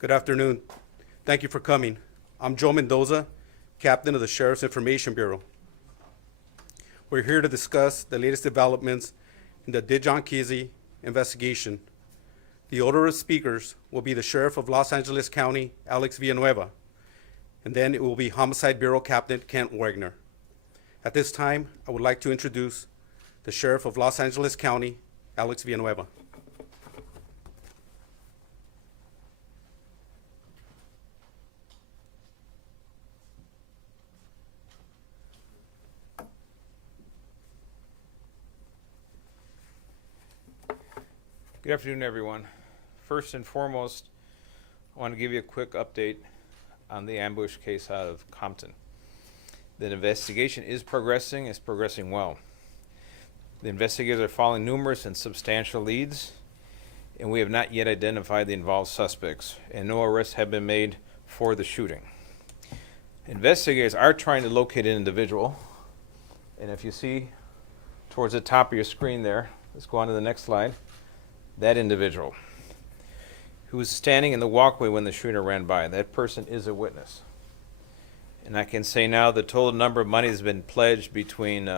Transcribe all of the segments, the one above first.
Good afternoon. Thank you for coming. I'm Joe Mendoza, Captain of the Sheriff's Information Bureau. We're here to discuss the latest developments in the Dijon Kizzee investigation. The order of speakers will be the Sheriff of Los Angeles County, Alex Villanueva, and then it will be Homicide Bureau Captain Kent Wagner. At this time, I would like to introduce the Sheriff of Los Angeles County, Alex Villanueva. Good afternoon, everyone. First and foremost, I want to give you a quick update on the ambush case out of Compton. The investigation is progressing. It's progressing well. The investigators are following numerous and substantial leads, and we have not yet identified the involved suspects, and no arrests have been made for the shooting. Investigators are trying to locate an individual, and if you see towards the top of your screen there, let's go on to the next slide. That individual who was standing in the walkway when the shooter ran by, that person is a witness. And I can say now the total number of money has been pledged between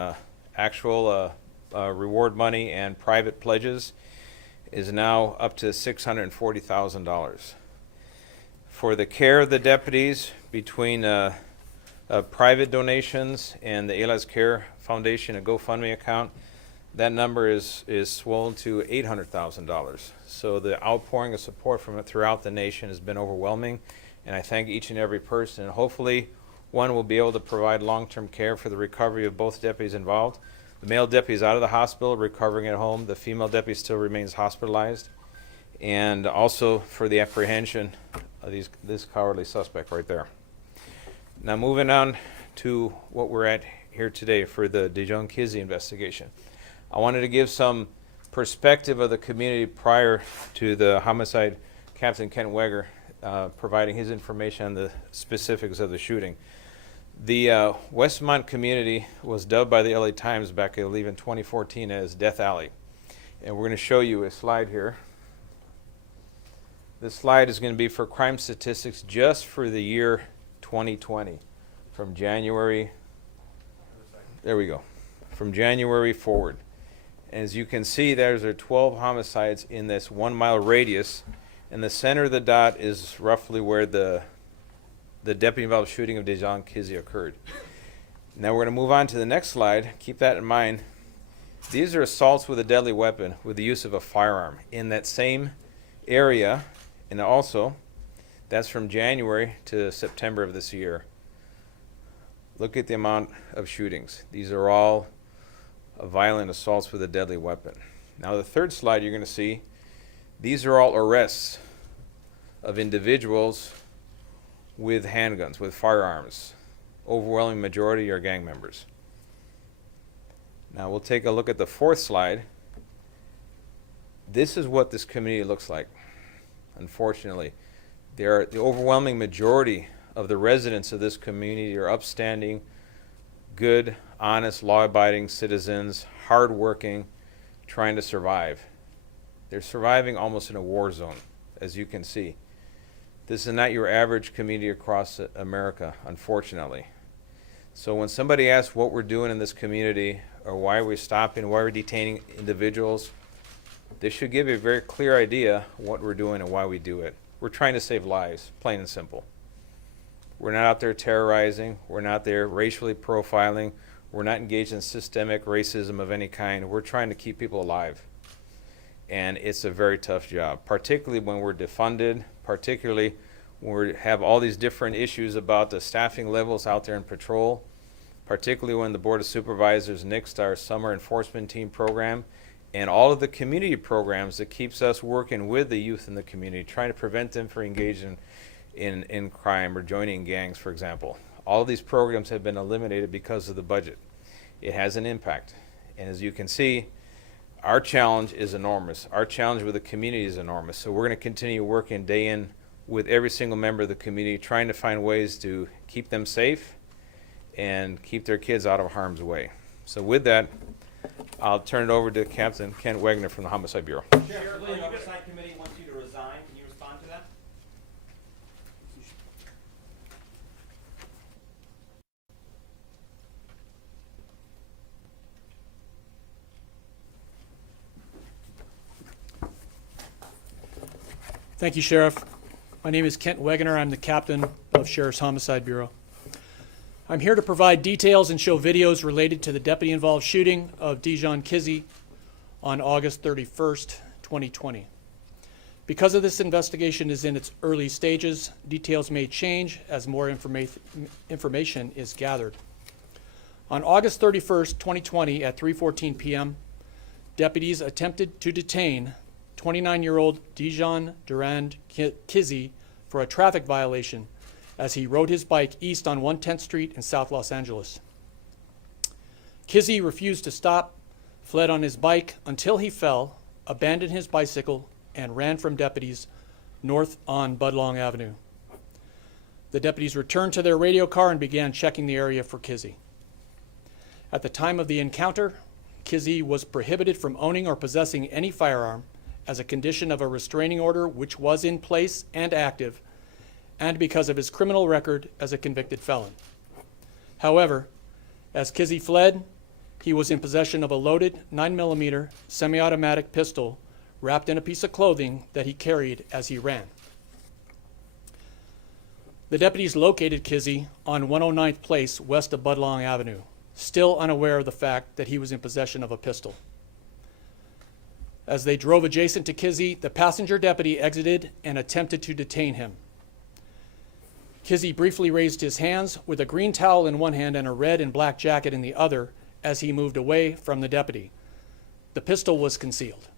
actual reward money and private pledges is now up to $640,000. For the care of the deputies, between private donations and the ALAS Care Foundation, a GoFundMe account, that number is swollen to $800,000. So the outpouring of support from it throughout the nation has been overwhelming, and I thank each and every person. And hopefully, one will be able to provide long-term care for the recovery of both deputies involved. The male deputy is out of the hospital, recovering at home. The female deputy still remains hospitalized, and also for the apprehension of this cowardly suspect right there. Now, moving on to what we're at here today for the Dijon Kizzee investigation. I wanted to give some perspective of the community prior to the homicide Captain Kent Wagner providing his information on the specifics of the shooting. The Westmont community was dubbed by the LA Times back, I believe, in 2014 as Death Alley. And we're going to show you a slide here. This slide is going to be for crime statistics just for the year 2020, from January, there we go, from January forward. As you can see, there's 12 homicides in this 1 mile radius, and the center of the dot is roughly where the deputy-involved shooting of Dijon Kizzee occurred. Now we're going to move on to the next slide. Keep that in mind. These are assaults with a deadly weapon with the use of a firearm in that same area, and also that's from January to September of this year. Look at the amount of shootings. These are all violent assaults with a deadly weapon. Now the third slide you're going to see, these are all arrests of individuals with handguns, with firearms. Overwhelming majority are gang members. Now we'll take a look at the fourth slide. This is what this community looks like. Unfortunately, the overwhelming majority of the residents of this community are upstanding, good, honest, law-abiding citizens, hard-working, trying to survive. They're surviving almost in a war zone, as you can see. This is not your average community across America, unfortunately. So when somebody asks what we're doing in this community, or why we're stopping, why we're detaining individuals, this should give you a very clear idea what we're doing and why we do it. We're trying to save lives, plain and simple. We're not out there terrorizing. We're not there racially profiling. We're not engaged in systemic racism of any kind. We're trying to keep people alive. And it's a very tough job, particularly when we're defunded, particularly when we have all these different issues about the staffing levels out there in patrol, particularly when the Board of Supervisors nixed our summer enforcement team program, and all of the community programs that keeps us working with the youth in the community, trying to prevent them from engaging in crime or joining gangs, for example. All of these programs have been eliminated because of the budget. It has an impact. And as you can see, our challenge is enormous. Our challenge with the community is enormous. So we're going to continue working day in with every single member of the community, trying to find ways to keep them safe and keep their kids out of harm's way. So with that, I'll turn it over to Captain Kent Wagner from the Homicide Bureau. Sheriff, the Oversight Committee wants you to resign. Can you respond to that? Thank you, Sheriff. My name is Kent Wagner. I'm the captain of Sheriff's Homicide Bureau. I'm here to provide details and show videos related to the deputy-involved shooting of Dijon Kizzee on August 31st, 2020. Because of this investigation is in its early stages, details may change as more information is gathered. On August 31st, 2020 at 3:14 p.m., deputies attempted to detain 29-year-old Dijon Kizzee for a traffic violation as he rode his bike east on 110th Street in South Los Angeles. Kizzee refused to stop, fled on his bike until he fell, abandoned his bicycle, and ran from deputies north on Budlong Avenue. The deputies returned to their radio car and began checking the area for Kizzee. At the time of the encounter, Kizzee was prohibited from owning or possessing any firearm as a condition of a restraining order which was in place and active, and because of his criminal record as a convicted felon. However, as Kizzee fled, he was in possession of a loaded 9mm semi-automatic pistol wrapped in a piece of clothing that he carried as he ran. The deputies located Kizzee on 109th Place west of Budlong Avenue, still unaware of the fact that he was in possession of a pistol. As they drove adjacent to Kizzee, the passenger deputy exited and attempted to detain him. Kizzee briefly raised his hands with a green towel in one hand and a red and black jacket in the other as he moved away from the deputy. The pistol was concealed.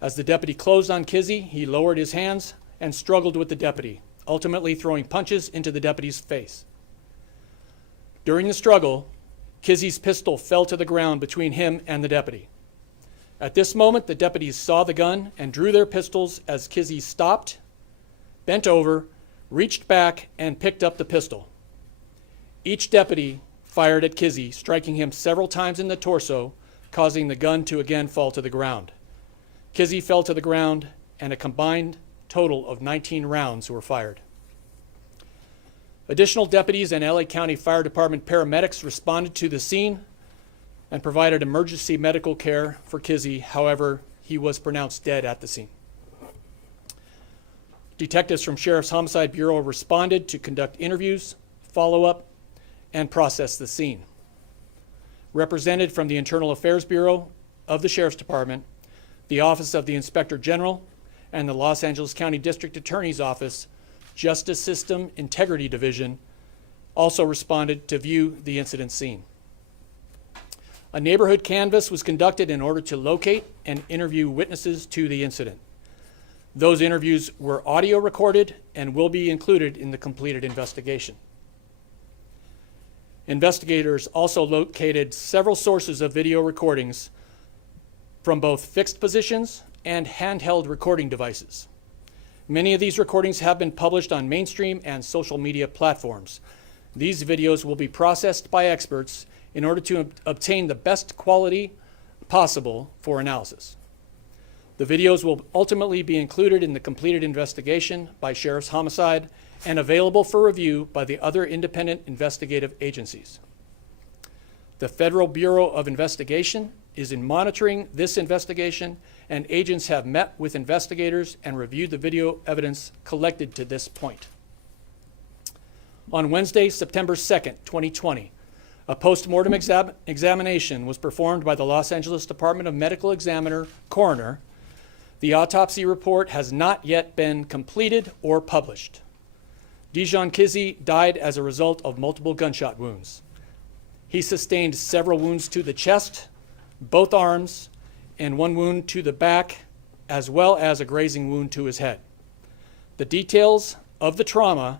As the deputy closed on Kizzee, he lowered his hands and struggled with the deputy, ultimately throwing punches into the deputy's face. During the struggle, Kizzee's pistol fell to the ground between him and the deputy. At this moment, the deputies saw the gun and drew their pistols as Kizzee stopped, bent over, reached back, and picked up the pistol. Each deputy fired at Kizzee, striking him several times in the torso, causing the gun to again fall to the ground. Kizzee fell to the ground, and a combined total of 19 rounds were fired. Additional deputies and LA County Fire Department paramedics responded to the scene and provided emergency medical care for Kizzee. However, he was pronounced dead at the scene. Detectives from Sheriff's Homicide Bureau responded to conduct interviews, follow up, and process the scene. Represented from the Internal Affairs Bureau of the Sheriff's Department, the Office of the Inspector General, and the Los Angeles County District Attorney's Office Justice System Integrity Division also responded to view the incident scene. A neighborhood canvass was conducted in order to locate and interview witnesses to the incident. Those interviews were audio recorded and will be included in the completed investigation. Investigators also located several sources of video recordings from both fixed positions and handheld recording devices. Many of these recordings have been published on mainstream and social media platforms. These videos will be processed by experts in order to obtain the best quality possible for analysis. The videos will ultimately be included in the completed investigation by Sheriff's Homicide and available for review by the other independent investigative agencies. The Federal Bureau of Investigation is in monitoring this investigation, and agents have met with investigators and reviewed the video evidence collected to this point. On Wednesday, September 2nd, 2020, a post-mortem examination was performed by the Los Angeles Department of Medical Examiner coroner. The autopsy report has not yet been completed or published. Dijon Kizzee died as a result of multiple gunshot wounds. He sustained several wounds to the chest, both arms, and one wound to the back, as well as a grazing wound to his head. The details of the trauma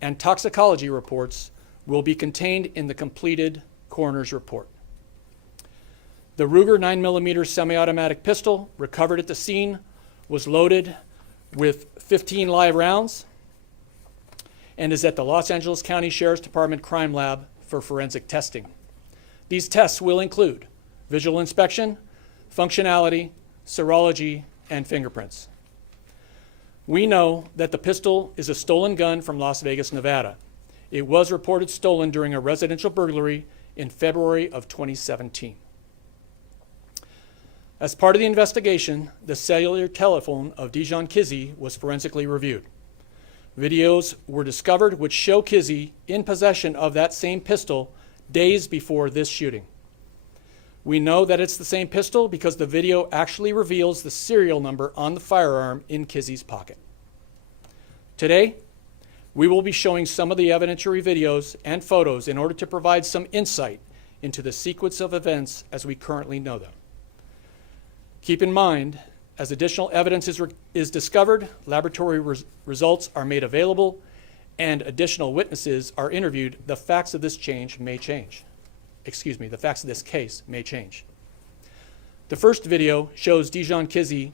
and toxicology reports will be contained in the completed coroner's report. The Ruger 9mm semi-automatic pistol recovered at the scene was loaded with 15 live rounds and is at the Los Angeles County Sheriff's Department Crime Lab for forensic testing. These tests will include visual inspection, functionality, serology, and fingerprints. We know that the pistol is a stolen gun from Las Vegas, Nevada. It was reported stolen during a residential burglary in February of 2017. As part of the investigation, the cellular telephone of Dijon Kizzee was forensically reviewed. Videos were discovered which show Kizzee in possession of that same pistol days before this shooting. We know that it's the same pistol because the video actually reveals the serial number on the firearm in Kizzee's pocket. Today, we will be showing some of the evidentiary videos and photos in order to provide some insight into the sequence of events as we currently know them. Keep in mind, as additional evidence is discovered, laboratory results are made available, and additional witnesses are interviewed, the facts of this case may change. The first video shows Dijon Kizzee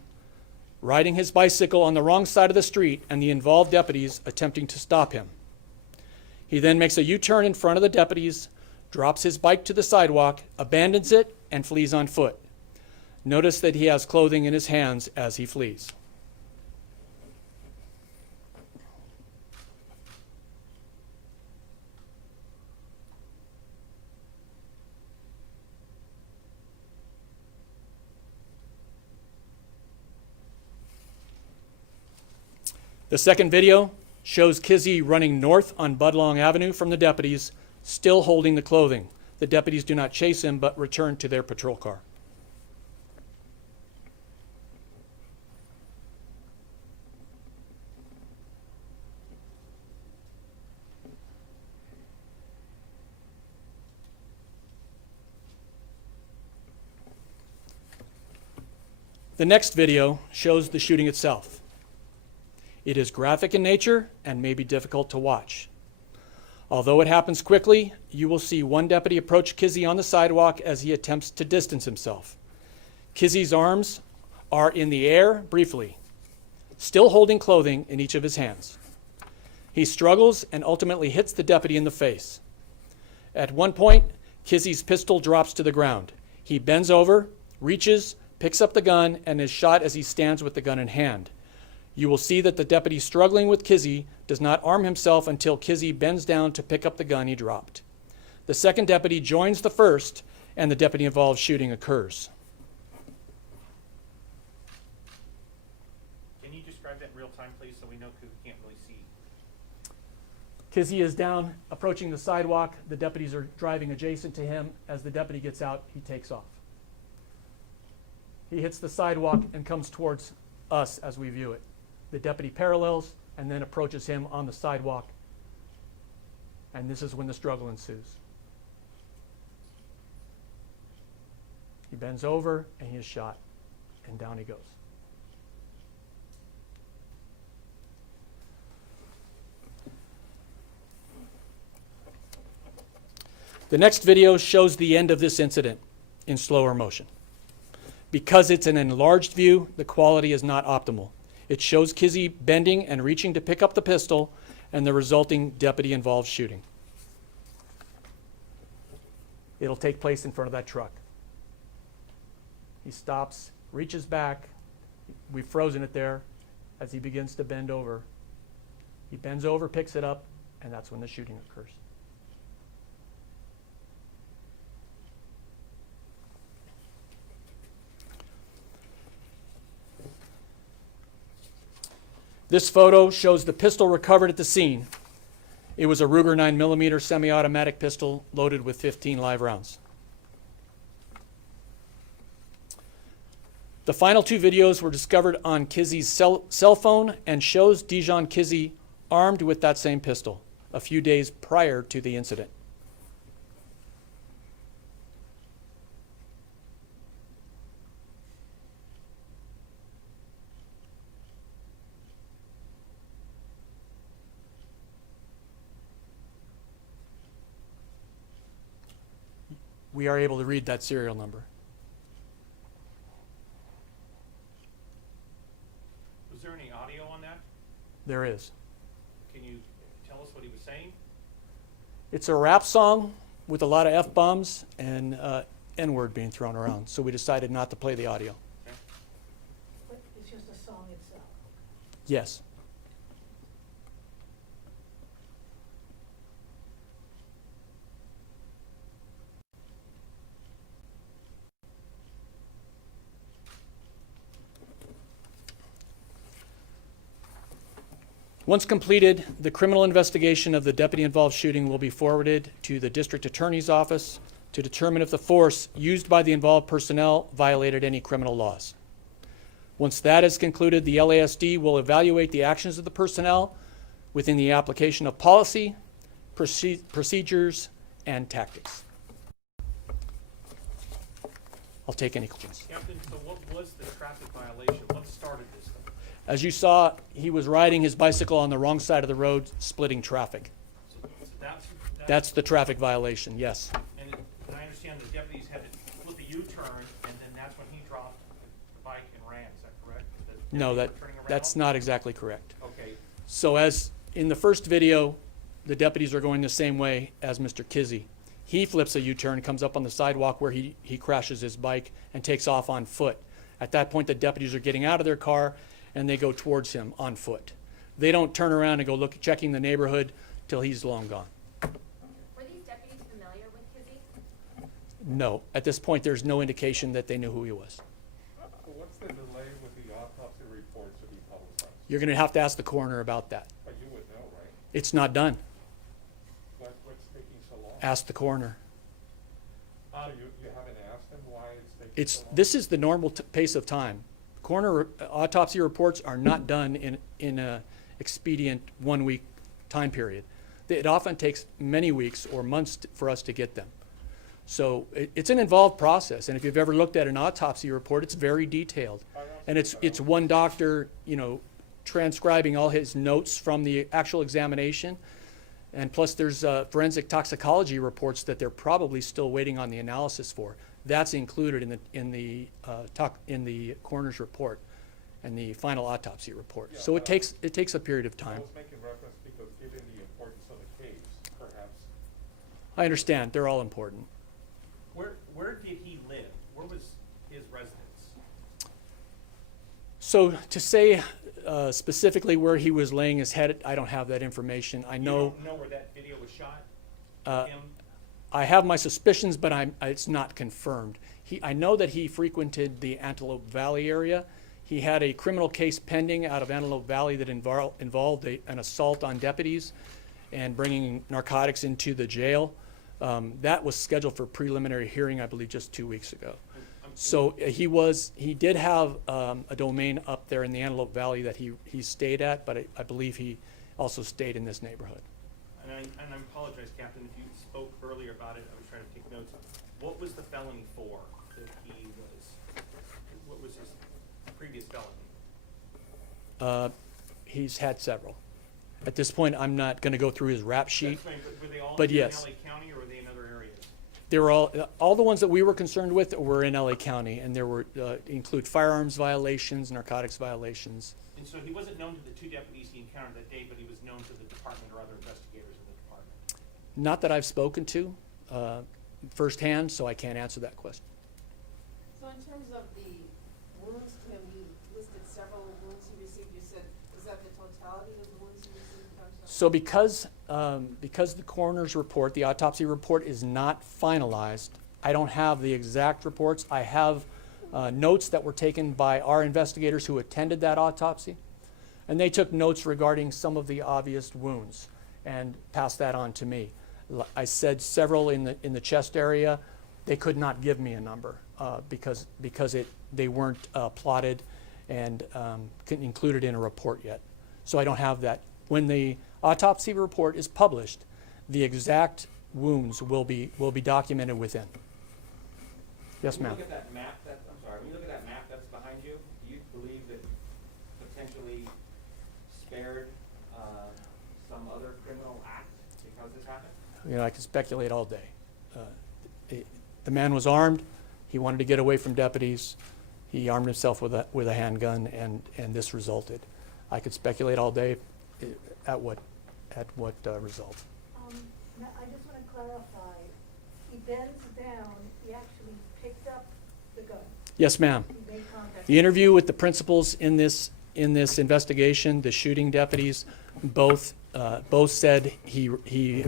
riding his bicycle on the wrong side of the street and the involved deputies attempting to stop him. He then makes a U-turn in front of the deputies, drops his bike to the sidewalk, abandons it, and flees on foot. Notice that he has clothing in his hands as he flees. The second video shows Kizzee running north on Budlong Avenue from the deputies, still holding the clothing. The deputies do not chase him, but return to their patrol car. The next video shows the shooting itself. It is graphic in nature and may be difficult to watch. Although it happens quickly, you will see one deputy approach Kizzee on the sidewalk as he attempts to distance himself. Kizzee's arms are in the air briefly, still holding clothing in each of his hands. He struggles and ultimately hits the deputy in the face. At one point, Kizzee's pistol drops to the ground. He bends over, reaches, picks up the gun, and is shot as he stands with the gun in hand. You will see that the deputy struggling with Kizzee does not arm himself until Kizzee bends down to pick up the gun he dropped. The second deputy joins the first, and the deputy involved shooting occurs. Can you describe that in real time, please, so we know because we can't really see? Kizzee is down, approaching the sidewalk. The deputies are driving adjacent to him. As the deputy gets out, he takes off. He hits the sidewalk and comes towards us as we view it. The deputy parallels and then approaches him on the sidewalk. And this is when the struggle ensues. He bends over and he is shot, and down he goes. The next video shows the end of this incident in slower motion. Because it's an enlarged view, the quality is not optimal. It shows Kizzee bending and reaching to pick up the pistol and the resulting deputy-involved shooting. It'll take place in front of that truck. He stops, reaches back. We've frozen it there as he begins to bend over. He bends over, picks it up, and that's when the shooting occurs. This photo shows the pistol recovered at the scene. It was a Ruger 9mm semi-automatic pistol loaded with 15 live rounds. The final two videos were discovered on Kizzee's cell phone and shows Dijon Kizzee armed with that same pistol a few days prior to the incident. We are able to read that serial number. Was there any audio on that? There is. Can you tell us what he was saying? It's a rap song with a lot of F-bombs and N-word being thrown around, so we decided not to play the audio. But it's just a song itself. Yes. Once completed, the criminal investigation of the deputy-involved shooting will be forwarded to the district attorney's office to determine if the force used by the involved personnel violated any criminal laws. Once that is concluded, the LASD will evaluate the actions of the personnel within the application of policy, procedures, and tactics. I'll take any questions. Captain, so what was the traffic violation? What started this thing? As you saw, he was riding his bicycle on the wrong side of the road, splitting traffic. So That's the traffic violation, yes. and I understand the deputies had to flip a U-turn, and then that's when he dropped the bike and ran, is that correct? The No, deputies were turning that's around? not exactly correct. Okay, So as in the first video, the deputies are going the same way as Mr. Kizzee. He flips a U-turn, comes up on the sidewalk where he crashes his bike and takes off on foot. At that point, the deputies are getting out of their car and they go towards him on foot. They don't turn around and go checking the neighborhood till he's long gone. Were these deputies familiar with Kizzee? No, at this point, there's no indication that they knew who he was. What's the delay with the autopsy reports to be publicized? You're going to have to ask the coroner about that. But you would know, right? It's not done. What's taking so long? Ask the coroner. So you haven't asked them why it's taking so long? This is the normal pace of time. Coroner autopsy reports are not done in a expedient 1 week time period. It often takes many weeks or months for us to get them. So it's an involved process, and if you've ever looked at an autopsy report, it's very detailed. And it's one doctor, transcribing all his notes from the actual examination. And plus there's forensic toxicology reports that they're probably still waiting on the analysis for. That's included in the coroner's report and the final autopsy report. Yeah, So it takes a period of I time. was making reference because given the importance of the case, perhaps. I understand, they're all important. where did he live? Where was his residence? So to say specifically where he was laying his head, I don't have that information. I You know don't know where that video was shot? Him? I have my suspicions, but it's not confirmed. I know that he frequented the Antelope Valley area. He had a criminal case pending out of Antelope Valley that involved an assault on deputies and bringing narcotics into the jail. That was scheduled for preliminary hearing, I believe, just 2 weeks ago. So he did have a domain up there in the Antelope Valley that he stayed at, but I believe he also stayed in this neighborhood. And I apologize, Captain, if you spoke earlier about it, I was trying to take notes. What was the felony for that what was his previous felony? He's had several. At this point, I'm not going to go through his rap sheet. That's fine, but were they all But here yes. in LA County or were they in other areas? They were all the ones that we were concerned with were in LA County, and there were include firearms violations, narcotics violations. And so he wasn't known to the two deputies he encountered that day, but he was known to the department or other investigators in the department. Not that I've spoken to firsthand, so I can't answer that question. So in terms of the wounds to him, you listed several wounds he received. You said, is that the totality of the wounds he received? So because the coroner's report, the autopsy report, is not finalized, I don't have the exact reports. I have notes that were taken by our investigators who attended that autopsy, and they took notes regarding some of the obvious wounds and passed that on to me. I said several in the chest area. They could not give me a number because they weren't plotted and included in a report yet. So I don't have that. When the autopsy report is published, the exact wounds will be documented within. Yes, ma'am. When you look at that map when you look at that map that's behind you, do you believe that potentially spared some other criminal act because this happened? I could speculate all day. The man was armed. He wanted to get away from deputies. He armed himself with a handgun, and this resulted. I could speculate all day at what result. Now, I just want to clarify, he bends down, he actually picked up the gun, Yes, ma'am. he made contact. The interview with the principals in this investigation, the shooting deputies, both said he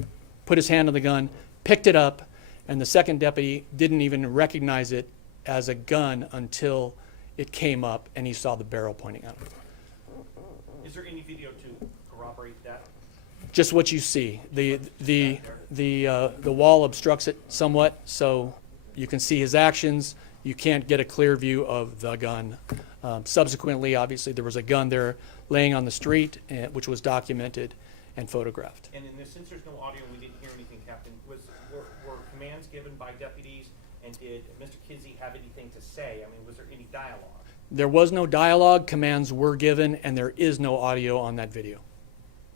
put his hand on the gun, picked it up, and the second deputy didn't even recognize it as a gun until it came up and he saw the barrel pointing out. Is there any video to corroborate that? Just what you see. The wall obstructs it somewhat, so you can see his actions. You can't get a clear view of the gun. Subsequently, obviously, there was a gun there laying on the street, which was documented and photographed. And since there's no audio, we didn't hear anything, Captain. Were commands given by deputies, and did Mr. Kizzee have anything to say? I mean, was there any dialogue? There was no dialogue. Commands were given, and there is no audio on that video.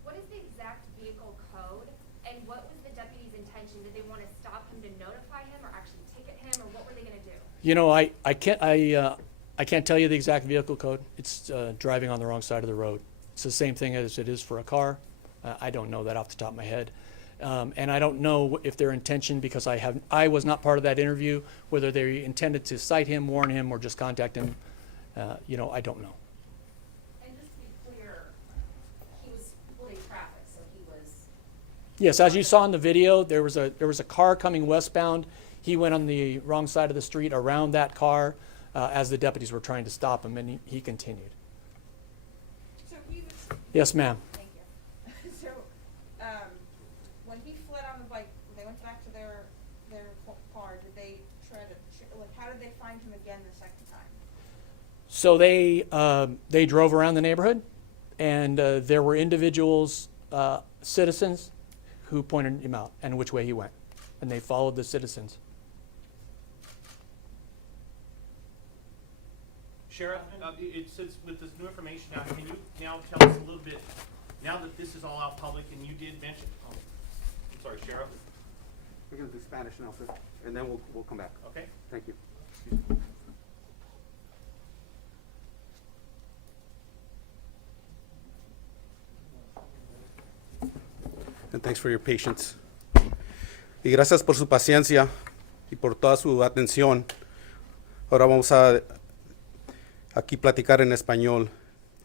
What is the exact vehicle code, and what was the deputy's intention? Did they want to stop him to notify him, or actually ticket him, or what were they going to do? You know, I can't tell you the exact vehicle code. It's driving on the wrong side of the road. It's the same thing as it is for a car. I don't know that off the top of my head. And I don't know if their intention, because I was not part of that interview, whether they intended to cite him, warn him, or just contact him. You know, I don't know. And just to be clear, he was splitting traffic, so he was, Yes, as you saw in the video, there was a car coming westbound. He went on the wrong side of the street around that car as the deputies were trying to stop him, and he continued. so he was, Yes, ma'am. thank you. So, when he fled on the bike, when they went back to their car, did they try to, like, how did they find him again the second time? So they drove around the neighborhood, and there were individuals, citizens, who pointed him out and which way he went, and they followed the citizens. Sheriff, it says with this new information now, can you now tell us a little bit, now that this is all out public, and you did mention, I'm sorry, Sheriff, We're gonna do Spanish now, sir, and then we'll come back. okay? Thank you. And thanks for your patience. Y gracias por su paciencia y por toda su atención. Ahora vamos a aquí platicar en español.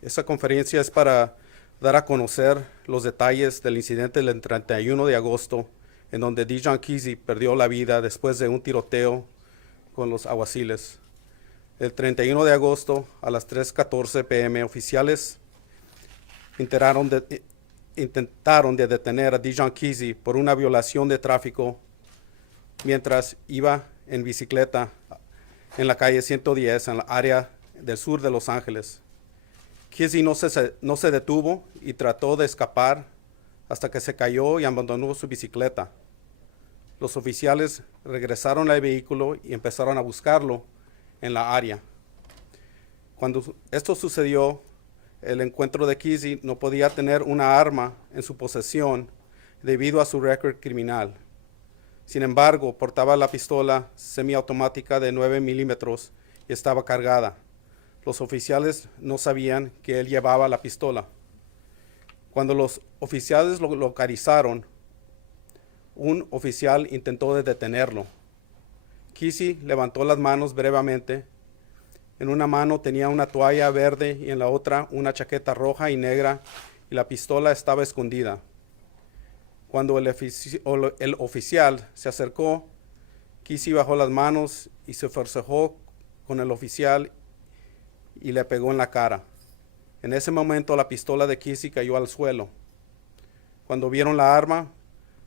Esta conferencia es para dar a conocer los detalles del incidente del 31 de agosto, en donde Dijon Kizzee perdió la vida después de un tiroteo con los alguaciles. El 31 de agosto a las 3:14 p.m. oficiales intentaron de detener a Dijon Kizzee por una violación de tráfico mientras iba en bicicleta en la calle 110 en la área del sur de Los Ángeles. Kizzee no se detuvo y trató de escapar hasta que se cayó y abandonó su bicicleta. Los oficiales regresaron al vehículo y empezaron a buscarlo en la área. Cuando esto sucedió, el encuentro de Kizzee no podía tener una arma en su posesión debido a su récord criminal. Sin embargo, portaba la pistola semiautomática de 9 milímetros y estaba cargada. Los oficiales no sabían que él llevaba la pistola. Cuando los oficiales lo localizaron, un oficial intentó detenerlo. Kizzee levantó las manos brevemente. En una mano tenía una toalla verde y en la otra una chaqueta roja y negra, y la pistola estaba escondida. Cuando el oficial se acercó, Kizzee bajó las manos y se forcejó con el oficial y le pegó en la cara. En ese momento la pistola de Kizzee cayó al suelo. Cuando vieron la arma,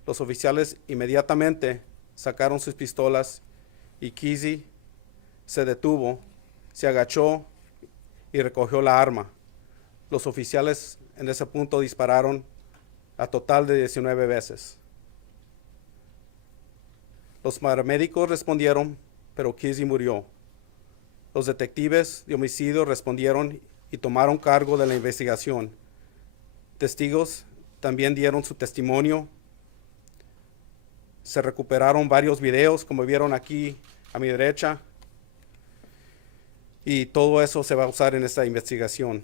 los oficiales inmediatamente sacaron sus pistolas y Kizzee se detuvo, se agachó y recogió la arma. Los oficiales en ese punto dispararon a total de 19 veces. Los paramédicos respondieron, pero Kizzee murió. Los detectives de homicidio respondieron y tomaron cargo de la investigación. Testigos también dieron su testimonio. Se recuperaron varios videos, como vieron aquí a mi derecha, y todo eso se va a usar en esta investigación.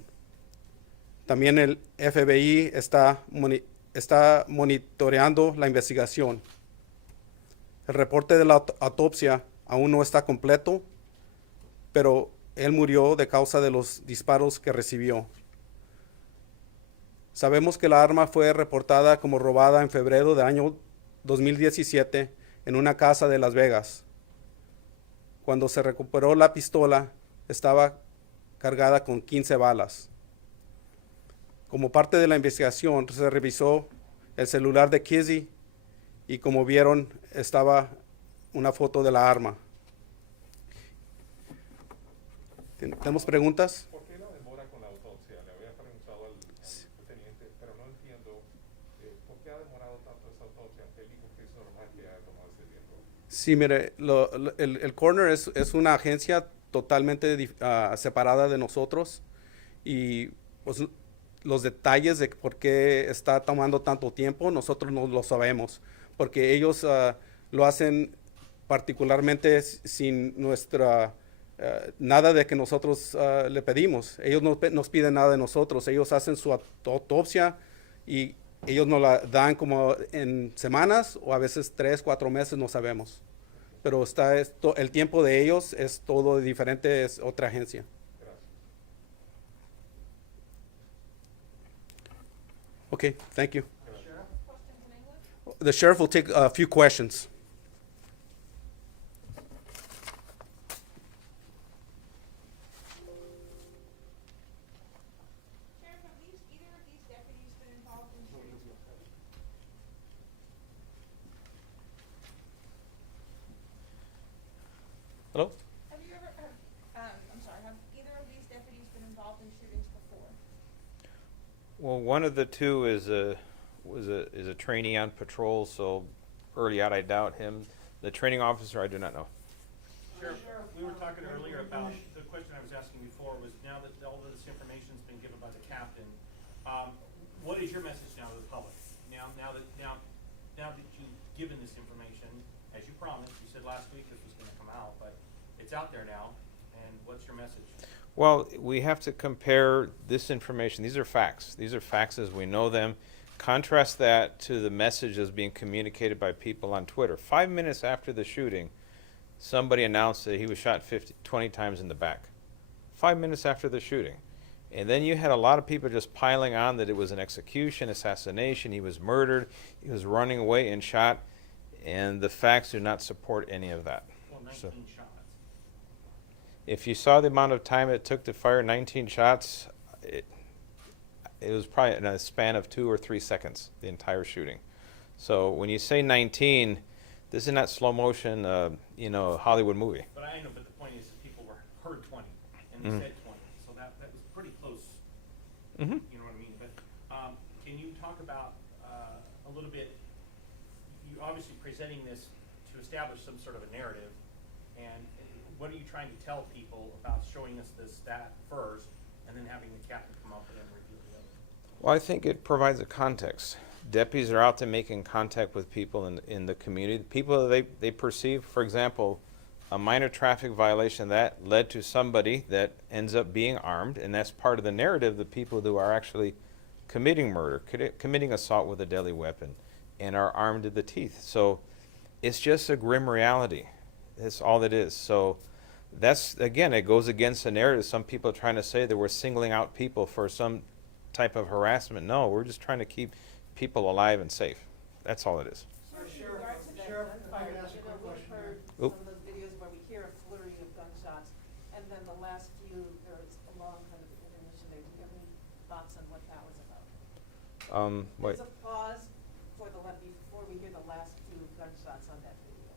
También el FBI está monitoreando la investigación. El reporte de la autopsia aún no está completo, pero él murió de causa de los disparos que recibió. Sabemos que la arma fue reportada como robada en febrero del año 2017 en una casa de Las Vegas. Cuando se recuperó la pistola, estaba cargada con 15 balas. Como parte de la investigación, se revisó el celular de Kizzee y como vieron, estaba una foto de la arma. ¿Tenemos preguntas? ¿Por qué la demora con la autopsia? Le había preguntado al teniente, pero no entiendo por qué ha demorado tanto esa autopsia. Él dijo que es normal que haya tomado ese tiempo. Sí, mire, el coroner es una agencia totalmente separada de nosotros y pues, los detalles de por qué está tomando tanto tiempo, nosotros no lo sabemos, porque ellos lo hacen particularmente sin nuestra nada de que nosotros le pedimos. Ellos no nos piden nada de nosotros, ellos hacen su autopsia y ellos nos la dan como en semanas o a veces 3, 4 meses, no sabemos. Pero el tiempo de ellos es todo diferente, es otra agencia. Okay, thank you. Questions in English? The sheriff will take a few questions. Sheriff, have either of these deputies been involved in shootings before? Hello? Have you ever, I'm sorry, have either of these deputies been involved in shootings before? Well, one of the two is a trainee on patrol, so early out I doubt him. The training officer I do not know. Sheriff, we were talking earlier about, the question I was asking before was, now that all of this information's been given by the captain, what is your message now to the public? Now that you've given this information, as you promised, you said last week this was gonna come out, but it's out there now, and what's your message? Well, we have to compare this information. These are facts. These are facts as we know them. Contrast that to the messages being communicated by people on Twitter. 5 minutes after the shooting, somebody announced that he was shot 20 times in the back. 5 minutes after the shooting. And then you had a lot of people just piling on that it was an execution, assassination, he was murdered, he was running away and shot, and the facts do not support any of that. Well, So- 19 shots. If you saw the amount of time it took to fire 19 shots, it was probably in a span of 2 or 3 seconds, the entire shooting. So when you say 19, this is not slow motion, Hollywood movie. But I know, but the point is that people heard 20, and they Mhm. said 20, so that was pretty close. Mm-hmm. You know what I mean? But can you talk about a little bit, you're obviously presenting this to establish some sort of a narrative, and what are you trying to tell people about showing us this stat first, and then having the captain come up and then review the other? Well, I think it provides a context. Deputies are out there making contact with people in the community, people that they perceive, for example, a minor traffic violation that led to somebody that ends up being armed, and that's part of the narrative, the people who are actually committing murder, committing assault with a deadly weapon, and are armed to the teeth. So it's just a grim reality. That's all it is. So that's, again, it goes against the narrative. Some people are trying to say that we're singling out people for some type of harassment. No, we're just trying to keep people alive and safe. That's all it is. Sheriff, Sheriff, if I could ask a quick question here. Oop. Some of those videos where we hear a flurry of gunshots, and then the last few, there's a long kind of intermission there. Do you have any thoughts on what that was about? Wait. There's a pause before we hear the last few gunshots on that video.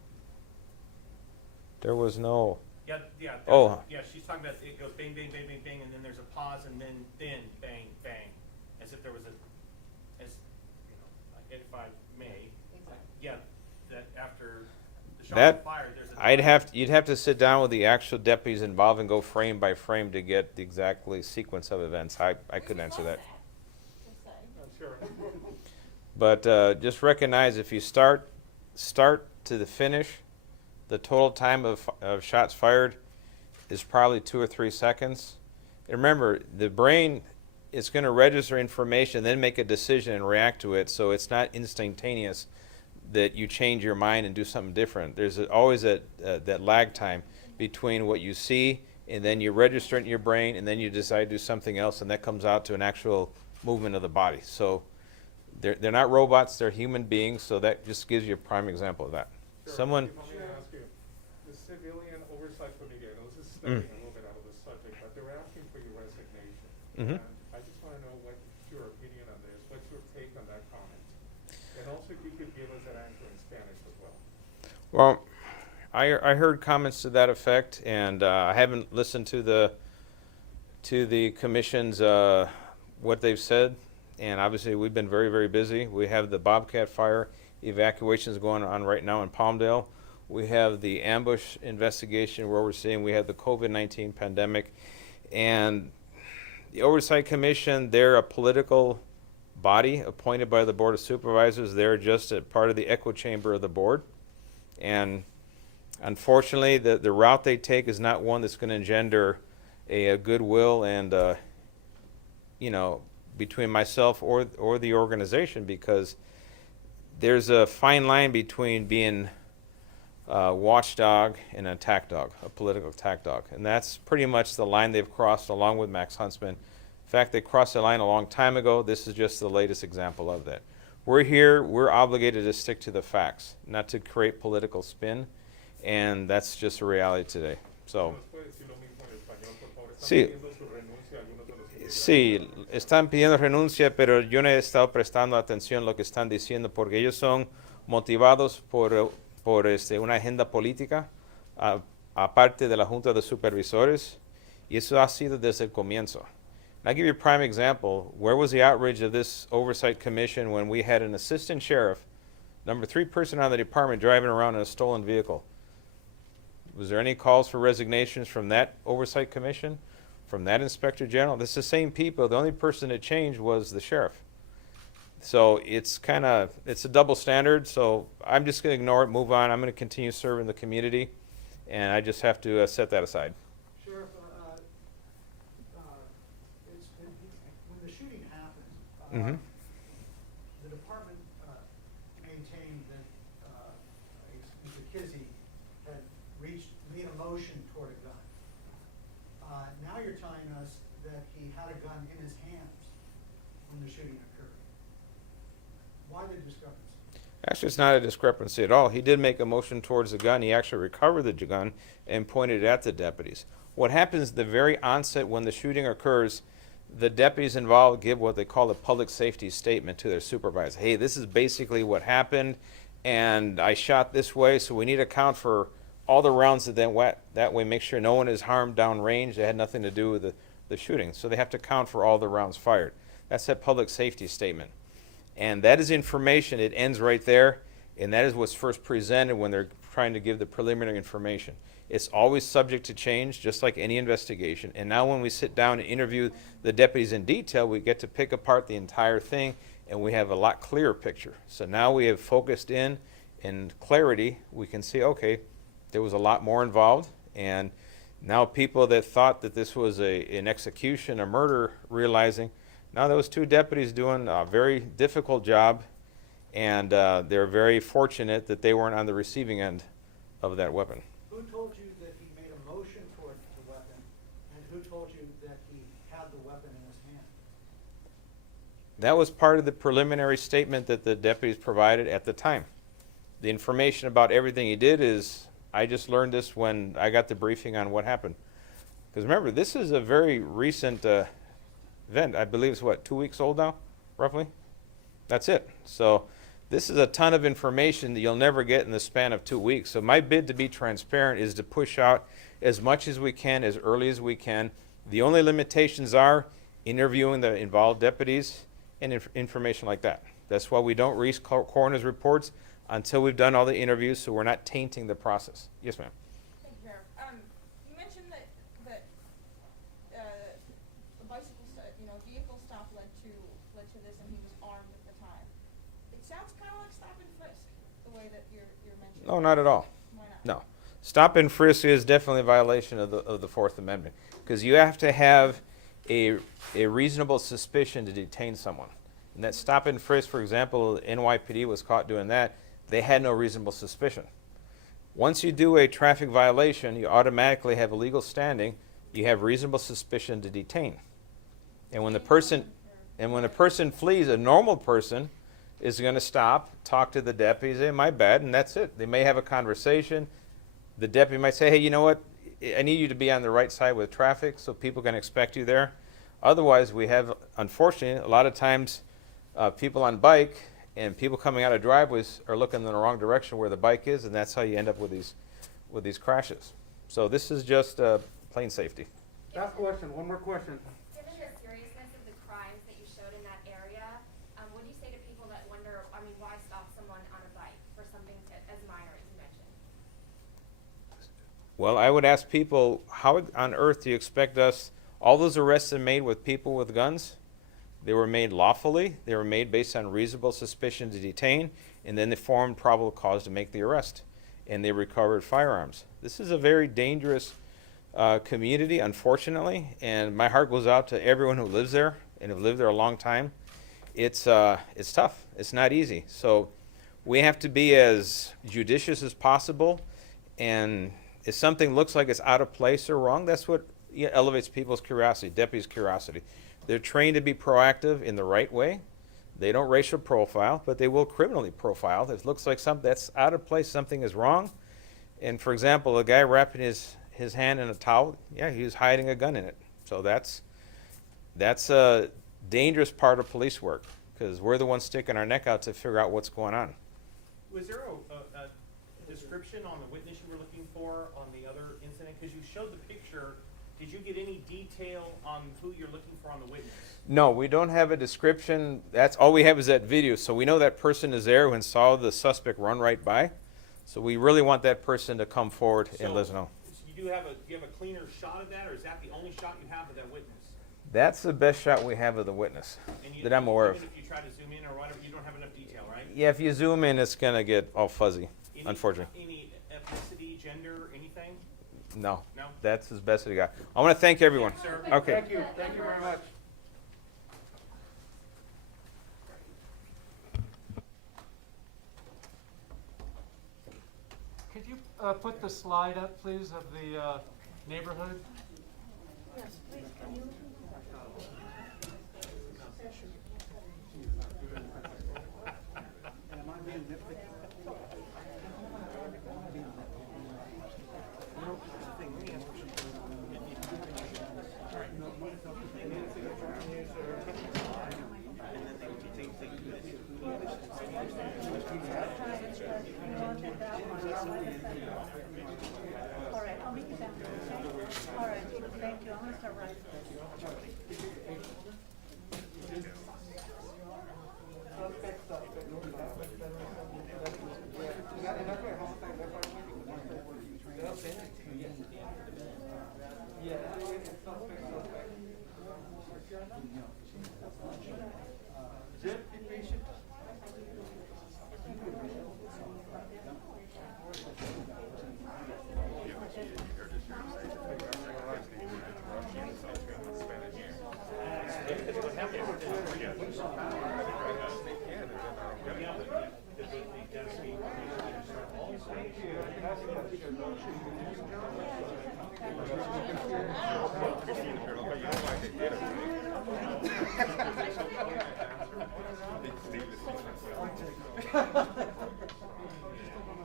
There was no. Yeah, Oh. yeah, she's talking about, it goes bang, bang, bang, bang, bang, and then there's a pause, and then bang, bang, as if there was if I may, Exactly. yeah, that after the shot That was fired, there's a. you'd have to sit down with the actual deputies involved and go frame by frame to get the exactly sequence of events. I couldn't answer that. Sure. But just recognize if you start to the finish, the total time of shots fired is probably 2 or 3 seconds. And remember, the brain is going to register information, then make a decision and react to it. So it's not instantaneous that you change your mind and do something different. There's always that lag time between what you see and then you register it in your brain and then you decide to do something else, and that comes out to an actual movement of the body. So they're not robots, they're human beings. So that just gives you a prime example of that. Sure. Someone. If I may ask you, the Civilian Oversight Committee, I know this is stepping a little bit out of the subject, but they were asking for your resignation. Mhm. And I just want to know what your And also if you could give us an answer in Spanish as well. Well, I heard comments to that effect, and I haven't listened to the commission's what they've said, and obviously we've been very, very busy. We have the Bobcat fire evacuations going on right now in Palmdale. We have the ambush investigation where we're seeing we have the COVID-19 pandemic, and the Oversight Commission, they're a political body appointed by the Board of Supervisors. They're just a part of the echo chamber of the board. And unfortunately, the route they take is not one that's going to engender a goodwill and, between myself or the organization, because there's a fine line between being a watchdog and an attack dog, a political attack dog. And that's pretty much the line they've crossed along with Max Huntsman. In fact, they crossed the line a long time ago. This is just the latest example of that. We're here, we're obligated to stick to the facts, not to create political spin, and that's just a reality today. So, ¿Nos puede decir lo mismo en español, por favor? ¿Están Sí. pidiendo su renuncia algunos de los integrantes? sí, están pidiendo renuncia, pero yo no he estado prestando atención a lo que están diciendo, porque ellos son motivados por una agenda política, aparte de la Junta de Supervisores, y eso ha sido desde el comienzo. I'll give you a prime example. Where was the outrage of this Oversight Commission when we had an assistant sheriff, number 3 person on the department, driving around in a stolen vehicle? Was there any calls for resignations from that Oversight Commission, from that Inspector General? This is the same people. The only person that changed was the sheriff. So it's a double standard. So I'm just going to ignore it, move on. I'm going to continue serving the community, and I just have to set that aside. Sheriff, when the shooting happened, Mhm. the department maintained that Mr. Kizzee had made a motion toward a gun. Now you're telling us that he had a gun in his hands when the shooting occurred. Why the discrepancy? Actually, it's not a discrepancy at all. He did make a motion towards the gun. He actually recovered the gun and pointed it at the deputies. What happens at the very onset when the shooting occurs, the deputies involved give what they call a public safety statement to their supervisor. Hey, this is basically what happened, and I shot this way, so we need to account for all the rounds that way make sure no one is harmed downrange. It had nothing to do with the shooting. So they have to account for all the rounds fired. That's that public safety statement. And that is information. It ends right there, and that is what's first presented when they're trying to give the preliminary information. It's always subject to change, just like any investigation. And now when we sit down and interview the deputies in detail, we get to pick apart the entire thing, and we have a lot clearer picture. So now we have focused in clarity. We can see, okay, there was a lot more involved, and now people that thought that this was an execution, a murder, realizing, now there was 2 deputies doing a very difficult job, and they're very fortunate that they weren't on the receiving end of that weapon. Who told you that he made a motion toward the weapon, and who told you that he had the weapon in his hand? That was part of the preliminary statement that the deputies provided at the time. The information about everything he did is, I just learned this when I got the briefing on what happened. Because remember, this is a very recent event. I believe it's, 2 weeks old now, roughly? That's it. So this is a ton of information that you'll never get in the span of 2 weeks. So my bid to be transparent is to push out as much as we can, as early as we can. The only limitations are interviewing the involved deputies and information like that. That's why we don't release coroner's reports until we've done all the interviews, so we're not tainting the process. Yes, ma'am. Thank you, Sheriff. You mentioned that the vehicle stop led to this, and he was armed at the time. It sounds kind of like stop and frisk, the way that you're mentioning. No, not at all. Why not? No. Stop and frisk is definitely a violation of the Fourth Amendment, because you have to have a reasonable suspicion to detain someone. And that stop and frisk, for example, NYPD was caught doing that. They had no reasonable suspicion. Once you do a traffic violation, you automatically have a legal standing. You have reasonable suspicion to detain. And when the person flees, a normal person is going to stop, talk to the deputies, hey, my bad, and that's it. They may have a conversation. The deputy might say, hey, you know what? I need you to be on the right side with traffic, so people can expect you there. Otherwise, we have, unfortunately, a lot of times people on bike, and people coming out of driveways are looking in the wrong direction where the bike is, and that's how you end up with these crashes. So this is just plain safety. Last question, one more question. Given the seriousness of the crimes that you showed in that area, what do you say to people that wonder, I mean, why stop someone on a bike for something as minor as you mentioned? Well, I would ask people, how on earth do you expect us, all those arrests are made with people with guns? They were made lawfully, they were made based on reasonable suspicion to detain, and then they formed probable cause to make the arrest, and they recovered firearms. This is a very dangerous community, unfortunately, and my heart goes out to everyone who lives there and have lived there a long time. It's tough. It's not easy. So we have to be as judicious as possible, and if something looks like it's out of place or wrong, that's what elevates people's curiosity, deputies' curiosity. They're trained to be proactive in the right way. They don't racial profile, but they will criminally profile. If it looks like something that's out of place, something is wrong. And for example, a guy wrapping his hand in a towel, yeah, he was hiding a gun in it. So that's a dangerous part of police work, because we're the ones sticking our neck out to figure out what's going on. Was there a description on the witness you were looking for on the other incident? Because you showed the picture. Did you get any detail on who you're looking for on the witness? No, we don't have a description. That's all we have is that video. So we know that person is there and saw the suspect run right by. So we really want that person to come forward and let us know. So you have a cleaner shot of that, or is that the only shot you have of that witness? That's the best shot we have of the witness And that I'm aware of. Even if you try to zoom in or whatever, you don't have enough detail, right? Yeah, if you zoom in, it's going to get all fuzzy, unfortunately. Any ethnicity, gender, anything? No, No? that's as best as we got. I want to thank everyone. Yes, sir. Okay. Thank you very much. Could you put the slide up, please, of the neighborhood?